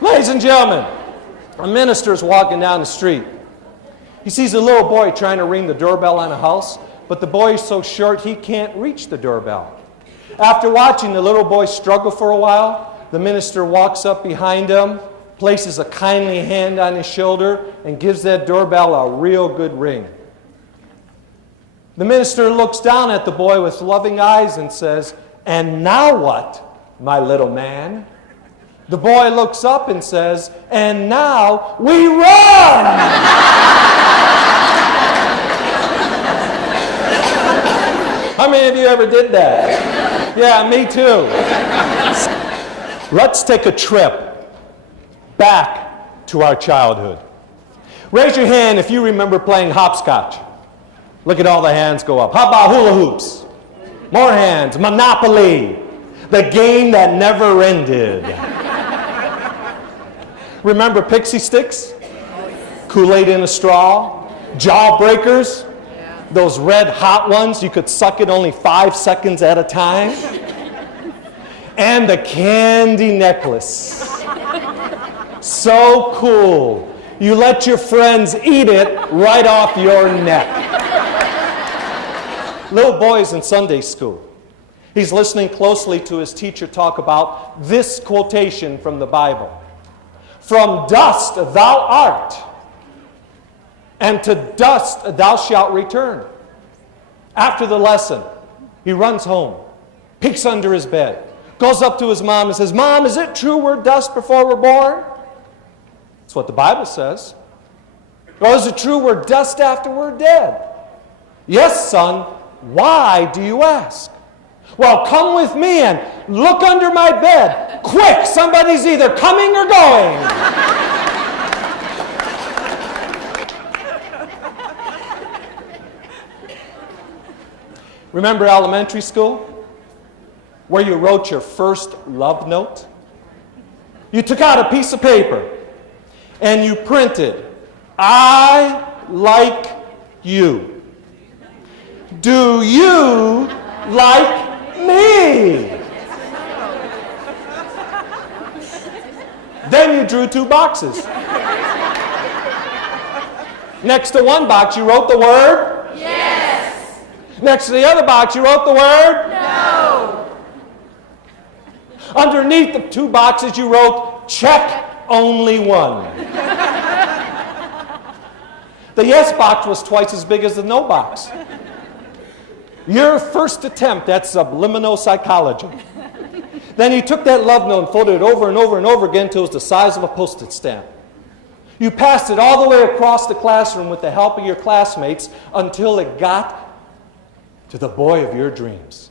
Ladies and gentlemen, a minister is walking down the street. He sees a little boy trying to ring the doorbell on a house, but the boy is so short he can't reach the doorbell. After watching the little boy struggle for a while, the minister walks up behind him, places a kindly hand on his shoulder, and gives that doorbell a real good ring. The minister looks down at the boy with loving eyes and says, "And now what, my little man?" The boy looks up and says, "And now we run!" How many of you ever did that? Yeah, me too. Let's take a trip back to our childhood. Raise your hand if you remember playing hopscotch. Look at all the hands go up. How about hula hoops? More hands. Monopoly. The game that never ended. Remember pixie sticks? Kool-Aid in a straw? Jawbreakers? Those red hot ones, you could suck it only 5 seconds at a time. And the candy necklace. So cool. You let your friends eat it right off your neck. Little boy's in Sunday school. He's listening closely to his teacher talk about this quotation from the Bible. "From dust thou art, and to dust thou shalt return." After the lesson, he runs home, peeks under his bed, goes up to his mom and says, "Mom, is it true we're dust before we're born?" That's what the Bible says. "Or is it true we're dust after we're dead?" "Yes, son. Why do you ask?" "Well, come with me and look under my bed. Quick, somebody's either coming or going." Remember elementary school? Where you wrote your first love note? You took out a piece of paper and you printed, "I like you. Do you like me?" Then you drew 2 boxes. Next to one box, you wrote the word yes. Next to the other box, you wrote the word no. Underneath the 2 boxes, you wrote check only one. The yes box was twice as big as the no box. Your first attempt at subliminal psychology. Then you took that love note and folded it over and over and over again until it was the size of a Post-it stamp. You passed it all the way across the classroom with the help of your classmates until it got to the boy of your dreams.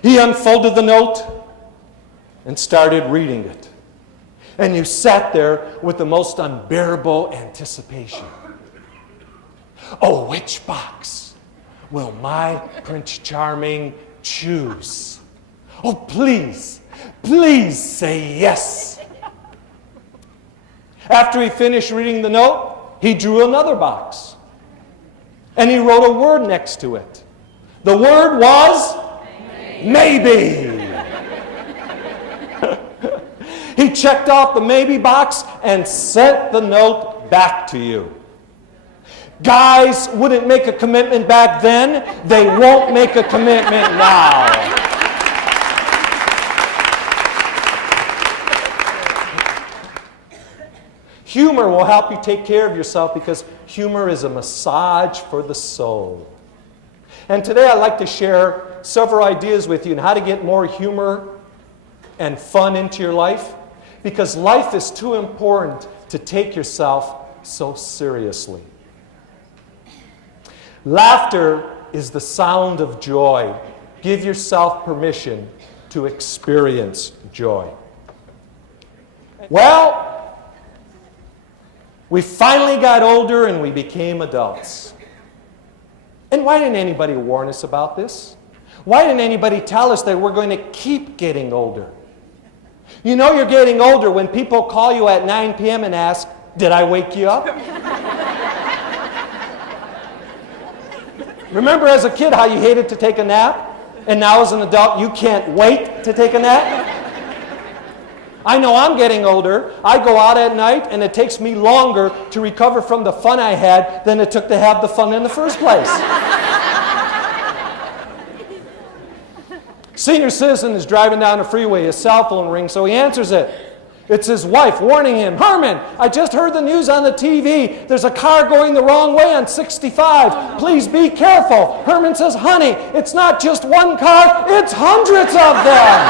He unfolded the note and started reading it. And you sat there with the most unbearable anticipation. Oh, which box will my Prince Charming choose? Oh, please, please say yes. After he finished reading the note, he drew another box. And he wrote a word next to it. The word was maybe. He checked off the maybe box and sent the note back to you. Guys wouldn't make a commitment back then. They won't make a commitment now. Humor will help you take care of yourself because humor is a massage for the soul. And today I'd like to share several ideas with you on how to get more humor and fun into your life, because life is too important to take yourself so seriously. Laughter is the sound of joy. Give yourself permission to experience joy. Well, we finally got older and we became adults. And why didn't anybody warn us about this? Why didn't anybody tell us that we're going to keep getting older? You know you're getting older when people call you at 9 p.m. and ask, "Did I wake you up?" Remember as a kid how you hated to take a nap? And now as an adult you can't wait to take a nap? I know I'm getting older. I go out at night, and it takes me longer to recover from the fun I had than it took to have the fun in the first place. Senior citizen is driving down the freeway. His cell phone rings, so he answers it. It's his wife warning him, "Herman, I just heard the news on the TV. There's a car going the wrong way on 65. Please be careful." Herman says, "Honey, it's not just one car, it's hundreds of them."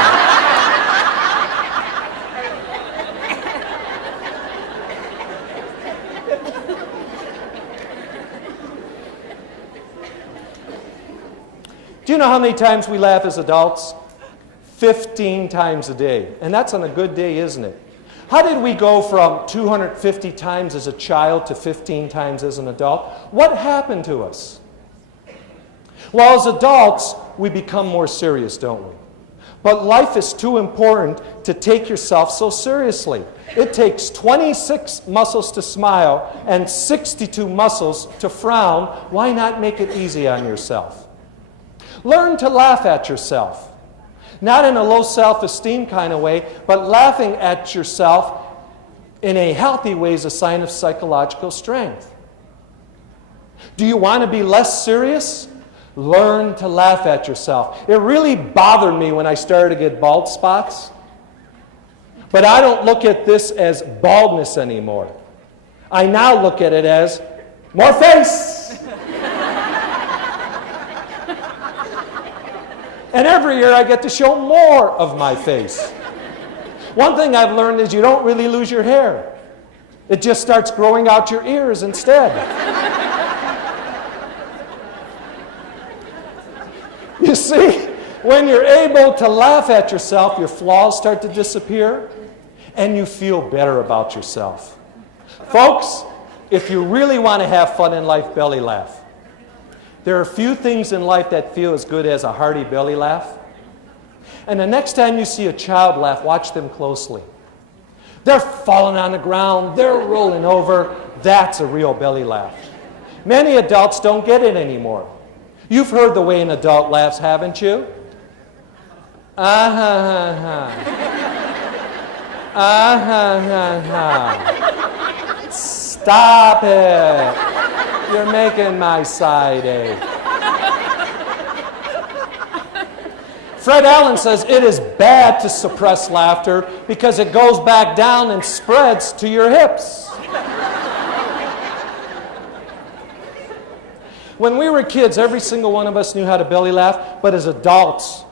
Do you know how many times we laugh as adults? 15 times a day. And that's on a good day, isn't it? How did we go from 250 times as a child to 15 times as an adult? What happened to us? Well, as adults, we become more serious, don't we? But life is too important to take yourself so seriously. It takes 26 muscles to smile and 62 muscles to frown. Why not make it easy on yourself? Learn to laugh at yourself. Not in a low self-esteem kind of way, but laughing at yourself in a healthy way is a sign of psychological strength. Do you want to be less serious? Learn to laugh at yourself. It really bothered me when I started to get bald spots. But I don't look at this as baldness anymore. I now look at it as more face. And every year I get to show more of my face. One thing I've learned is you don't really lose your hair. It just starts growing out your ears instead. You see, when you're able to laugh at yourself, your flaws start to disappear, and you feel better about yourself. Folks, if you really want to have fun in life, belly laugh. There are few things in life that feel as good as a hearty belly laugh. And the next time you see a child laugh, watch them closely. They're falling on the ground, they're rolling over. That's a real belly laugh. Many adults don't get it anymore. You've heard the way an adult laughs, haven't you? Ah-ha-ha-ha. Ah-ha-ha-ha. Stop it. You're making my side ache. Fred Allen says it is bad to suppress laughter because it goes back down and spreads to your hips. When we were kids, every single one of us knew how to belly laugh, but as adults,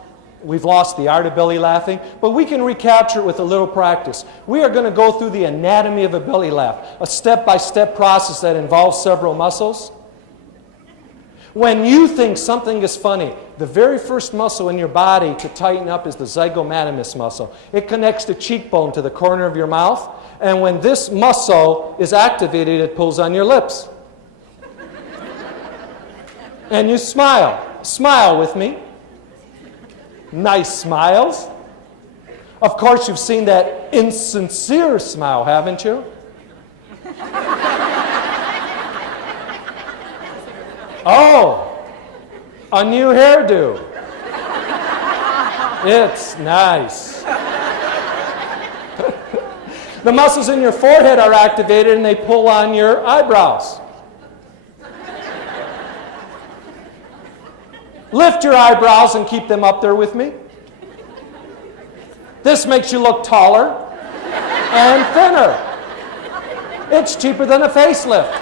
we've lost the art of belly laughing, but we can recapture it with a little practice. We are going to go through the anatomy of a belly laugh, a step-by-step process that involves several muscles. When you think something is funny, the very first muscle in your body to tighten up is the zygomatimus muscle. It connects the cheekbone to the corner of your mouth, and when this muscle is activated, it pulls on your lips. And you smile. Smile with me. Nice smiles. Of course, you've seen that insincere smile, haven't you? Oh, a new hairdo. It's nice. The muscles in your forehead are activated and they pull on your eyebrows. Lift your eyebrows and keep them up there with me. This makes you look taller and thinner. It's cheaper than a facelift.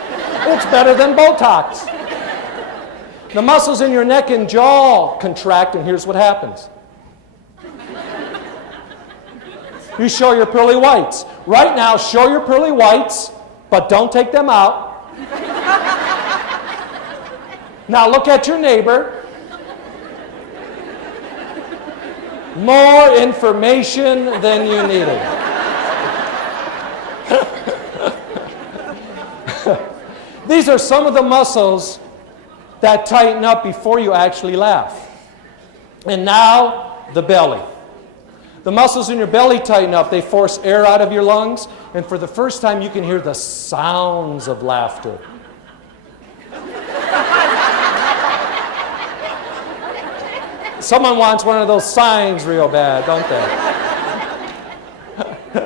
It's better than Botox. The muscles in your neck and jaw contract, and here's what happens. You show your pearly whites. Right now, show your pearly whites, but don't take them out. Now look at your neighbor. More information than you needed. These are some of the muscles that tighten up before you actually laugh. And now, the belly. The muscles in your belly tighten up. They force air out of your lungs. And for the first time, you can hear the sounds of laughter. Someone wants one of those signs real bad, don't they?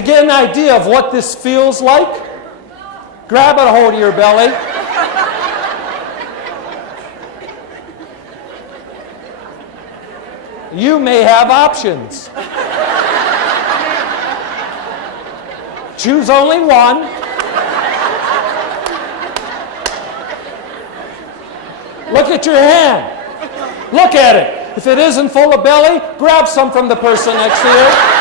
To get an idea of what this feels like, grab a hold of your belly. You may have options. Choose only one. Look at your hand. Look at it. If it isn't full of belly, grab some from the person next to you.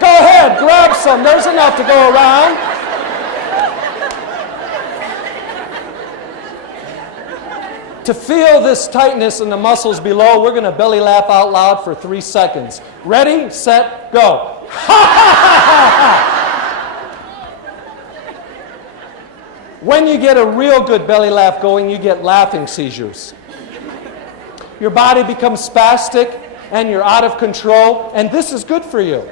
Go ahead, grab some. There's enough to go around. To feel this tightness in the muscles below, we're going to belly laugh out loud for 3 seconds. Ready, set, go. When you get a real good belly laugh going, you get laughing seizures. Your body becomes spastic and you're out of control, and this is good for you.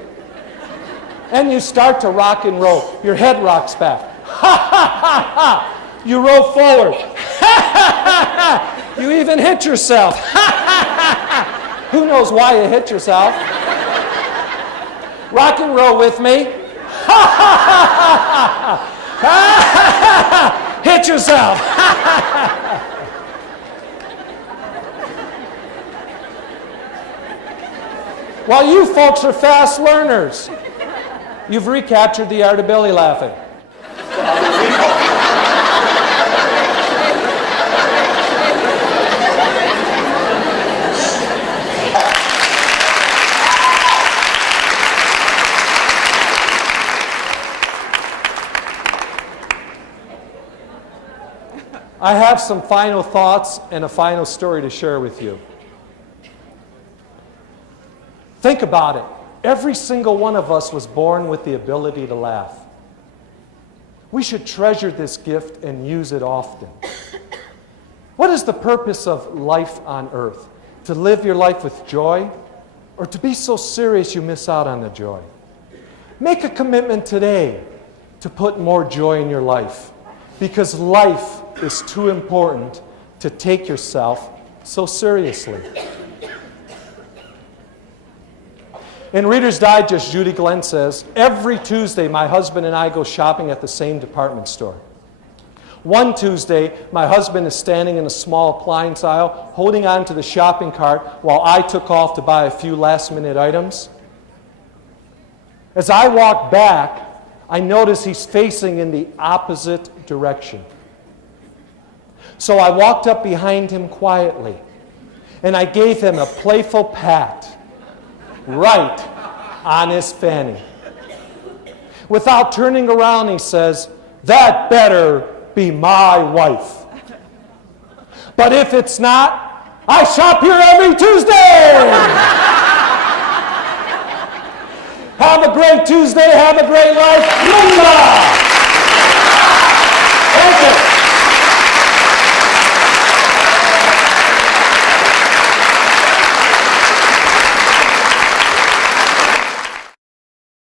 And you start to rock and roll. Your head rocks back. Ha ha ha ha! You roll forward. You even hit yourself. Who knows why you hit yourself? Rock and roll with me. Hit yourself. Well, you folks are fast learners. You've recaptured the art of belly laughing. I have some final thoughts and a final story to share with you. Think about it. Every single one of us was born with the ability to laugh. We should treasure this gift and use it often. What is the purpose of life on earth? To live your life with joy, or to be so serious you miss out on the joy? Make a commitment today to put more joy in your life, because life is too important to take yourself so seriously. In Reader's Digest, Judy Glenn says, every Tuesday my husband and I go shopping at the same department store. One Tuesday, my husband is standing in a small appliance aisle, holding on to the shopping cart while I took off to buy a few last-minute items. As I walk back, I notice he's facing in the opposite direction. So I walked up behind him quietly, and I gave him a playful pat right on his fanny. Without turning around, he says, "That better be my wife. But if it's not, I shop here every Tuesday." Have a great Tuesday. Have a great life. Lula!